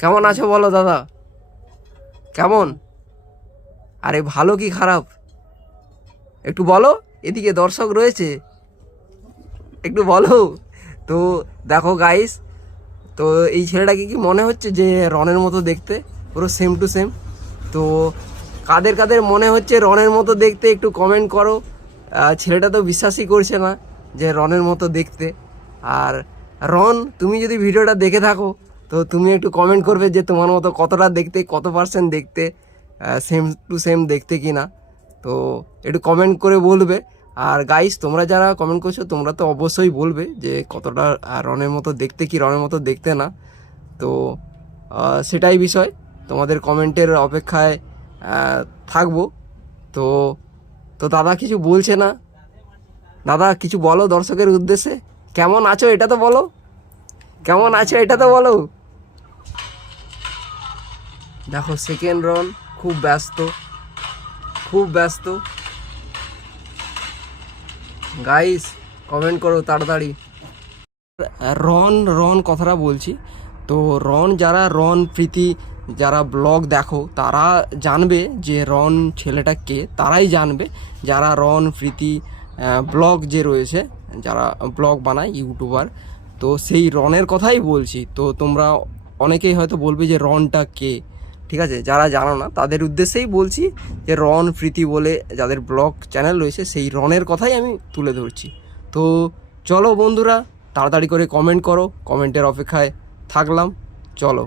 কেমন আছো বলো দাদা? কেমন? আরে ভালো কি খারাপ একটু বলো, এদিকে দর্শক রয়েছে, একটু বলো। তো দেখো গাইস, তো এই ছেলেটাকে কি মনে হচ্ছে যে রনের মতো দেখতে? পুরো সেম টু সেম। তো কাদের কাদের মনে হচ্ছে রনের মতো দেখতে একটু কমেন্ট করো। ছেলেটা তো বিশ্বাসই করছে না যে রনের মতো দেখতে। আর রন, তুমি যদি ভিডিওটা দেখে থাকো তো তুমি একটু কমেন্ট করবে যে তোমার মতো কতটা দেখতে, কত পার্সেন্ট দেখতে সেম টু সেম দেখতে কি না। তো একটু কমেন্ট করে বলবে। আর গাইস, তোমরা যারা কমেন্ট করছো তোমরা তো অবশ্যই বলবে যে কতটা রনের মতো দেখতে কি রনের মতো দেখতে না। তো সেটাই বিষয়, তোমাদের কমেন্টের অপেক্ষায় থাকবো। তো তো দাদা কিছু বলছে না। দাদা কিছু বলো দর্শকের উদ্দেশ্যে। কেমন আছো এটা তো বলো, কেমন আছো এটা তো বলো। দেখো সেকেন্ড রন খুব ব্যস্ত, খুব ব্যস্ত। গাইস কমেন্ট করো তাড়াতাড়ি। রন রন কথাটা বলছি। তো রন, যারা রন প্রীতি যারা ব্লগ দেখো তারা জানবে যে রন ছেলেটা কে, তারাই জানবে। যারা রন প্রীতি ব্লগ যে রয়েছে, যারা ব্লগ বানায় ইউটিউবার, তো সেই রনের কথাই বলছি। তো তোমরা অনেকেই হয়তো বলবে যে রনটা কে, ঠিক আছে? যারা জানো না তাদের উদ্দেশ্যেই বলছি যে রন প্রীতি বলে যাদের ব্লগ চ্যানেল রয়েছে সেই রনের কথাই আমি তুলে ধরছি। তো চলো বন্ধুরা, তাড়াতাড়ি করে কমেন্ট করো, কমেন্টের অপেক্ষায় থাকলাম। চলো।